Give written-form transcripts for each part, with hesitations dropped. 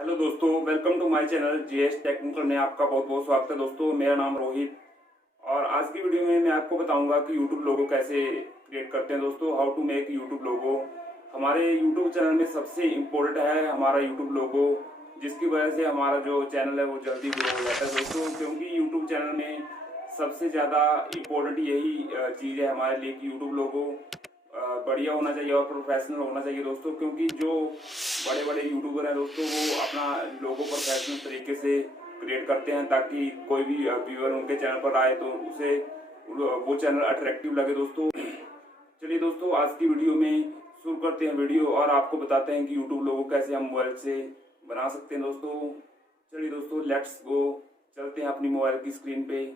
हेलो दोस्तों, welcome to my channel GS technical में आपका बहुत बहुत स्वागत है। दोस्तों मेरा नाम रोहित और आज की वीडियो में मैं आपको बताऊंगा कि यूट्यूब लोगो कैसे क्रिएट करते हैं। दोस्तों how to make YouTube logo. हमारे यूट्यूब चैनल में सबसे इम्पोर्टेंट है हमारा यूट्यूब लोगो, जिसकी वजह से हमारा जो चैनल है वो जल्दी ग्रो हो जाता है दोस्तों। क्योंकि यूट्यूब चैनल में सबसे ज़्यादा इम्पोर्टेंट यही चीज़ है हमारे लिए कि यूट्यूब लोगो बढ़िया होना चाहिए और प्रोफेशनल होना चाहिए दोस्तों। क्योंकि जो बड़े बड़े यूट्यूबर हैं दोस्तों वो अपना लोगो प्रोफेशनल तरीके से क्रिएट करते हैं ताकि कोई भी व्यूअर उनके चैनल पर आए तो उसे वो चैनल अट्रैक्टिव लगे दोस्तों। चलिए दोस्तों आज की वीडियो में शुरू करते हैं वीडियो और आपको बताते हैं कि यूट्यूब लोगो कैसे हम मोबाइल से बना सकते हैं दोस्तों। चलिए दोस्तों लेट्स गो, चलते हैं अपनी मोबाइल की स्क्रीन पे।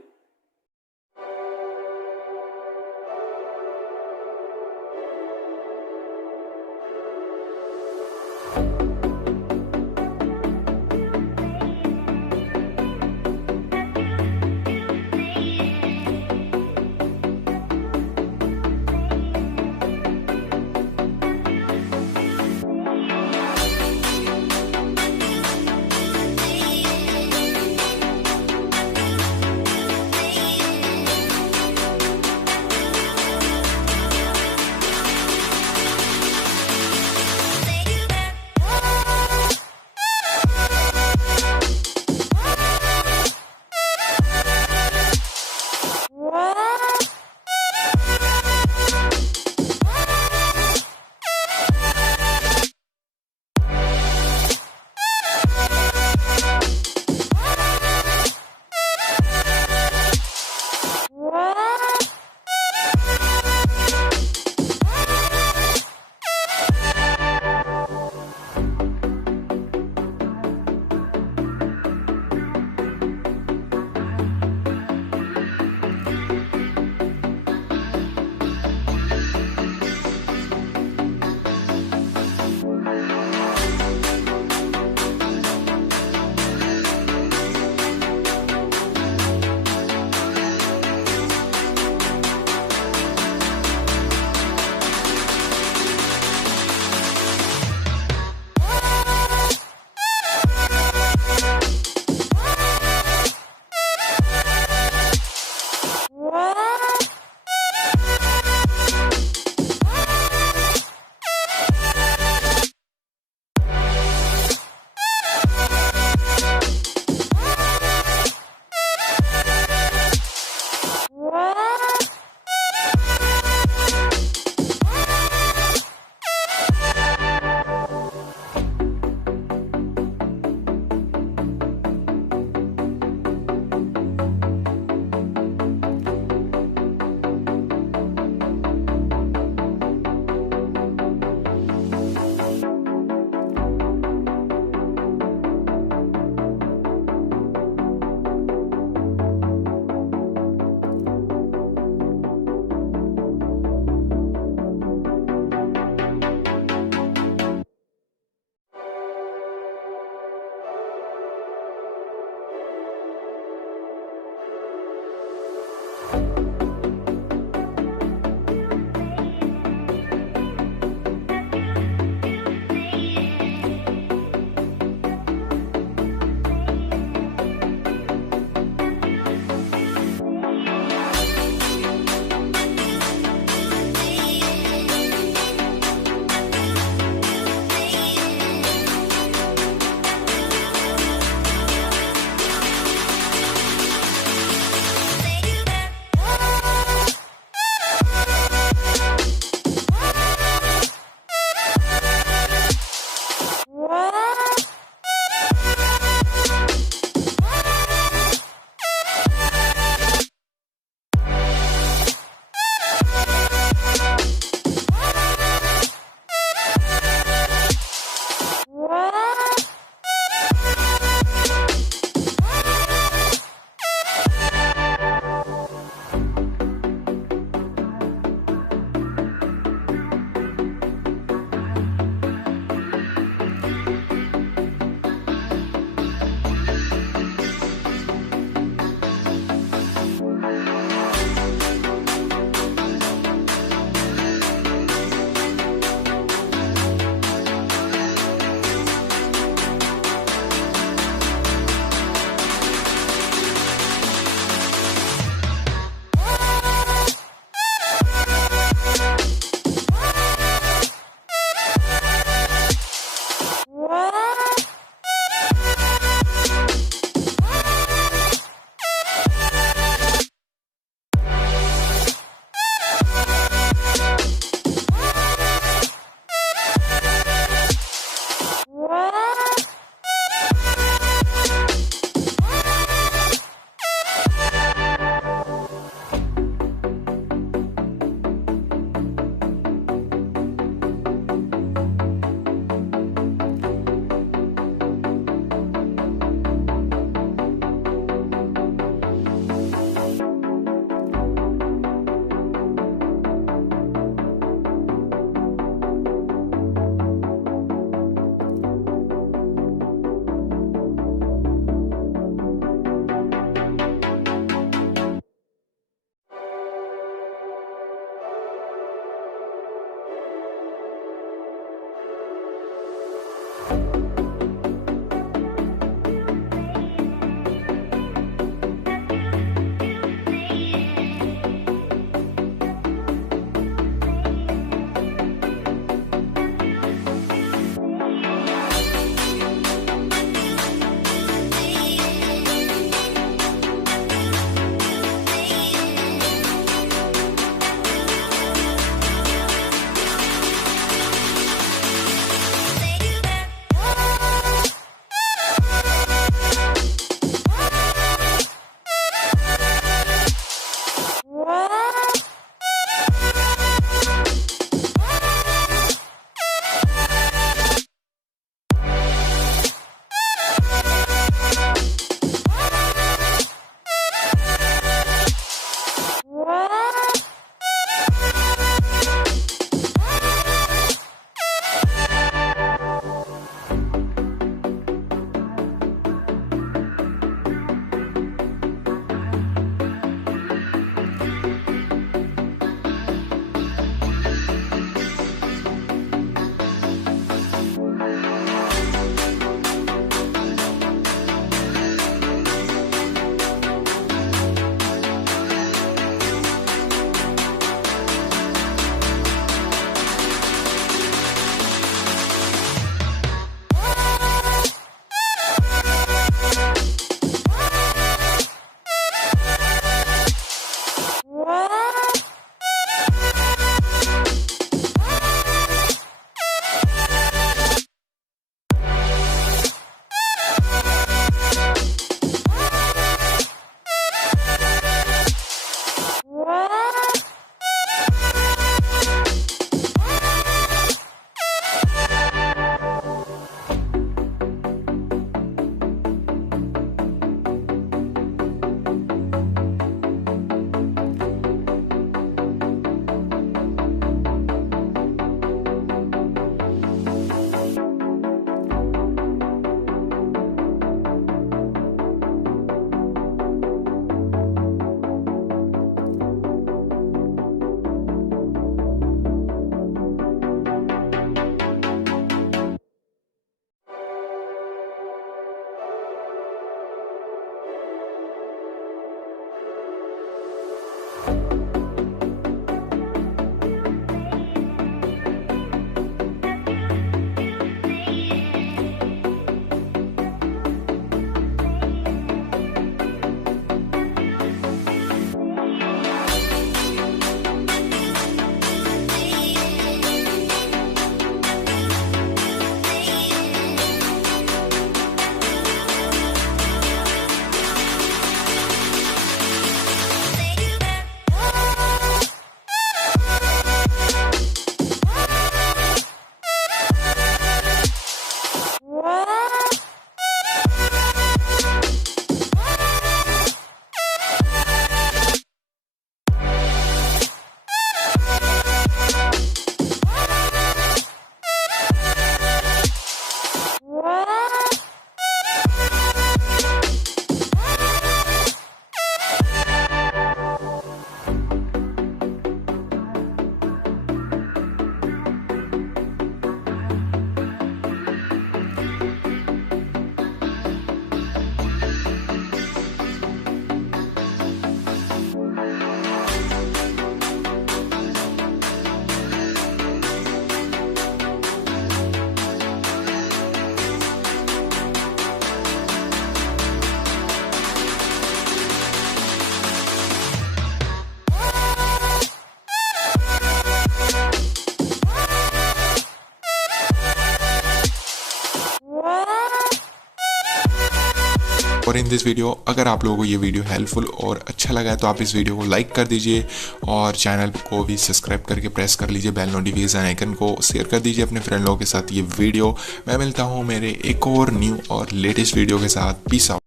और इन दिस वीडियो अगर आप लोगों को ये वीडियो हेल्पफुल और अच्छा लगा है तो आप इस वीडियो को लाइक कर दीजिए और चैनल को भी सब्सक्राइब करके प्रेस कर लीजिए बेल नोटिफिकेशन आइकन को, शेयर कर दीजिए अपने फ्रेंड लोगों के साथ ये वीडियो। मैं मिलता हूँ मेरे एक और न्यू और लेटेस्ट वीडियो के साथ। Peace out.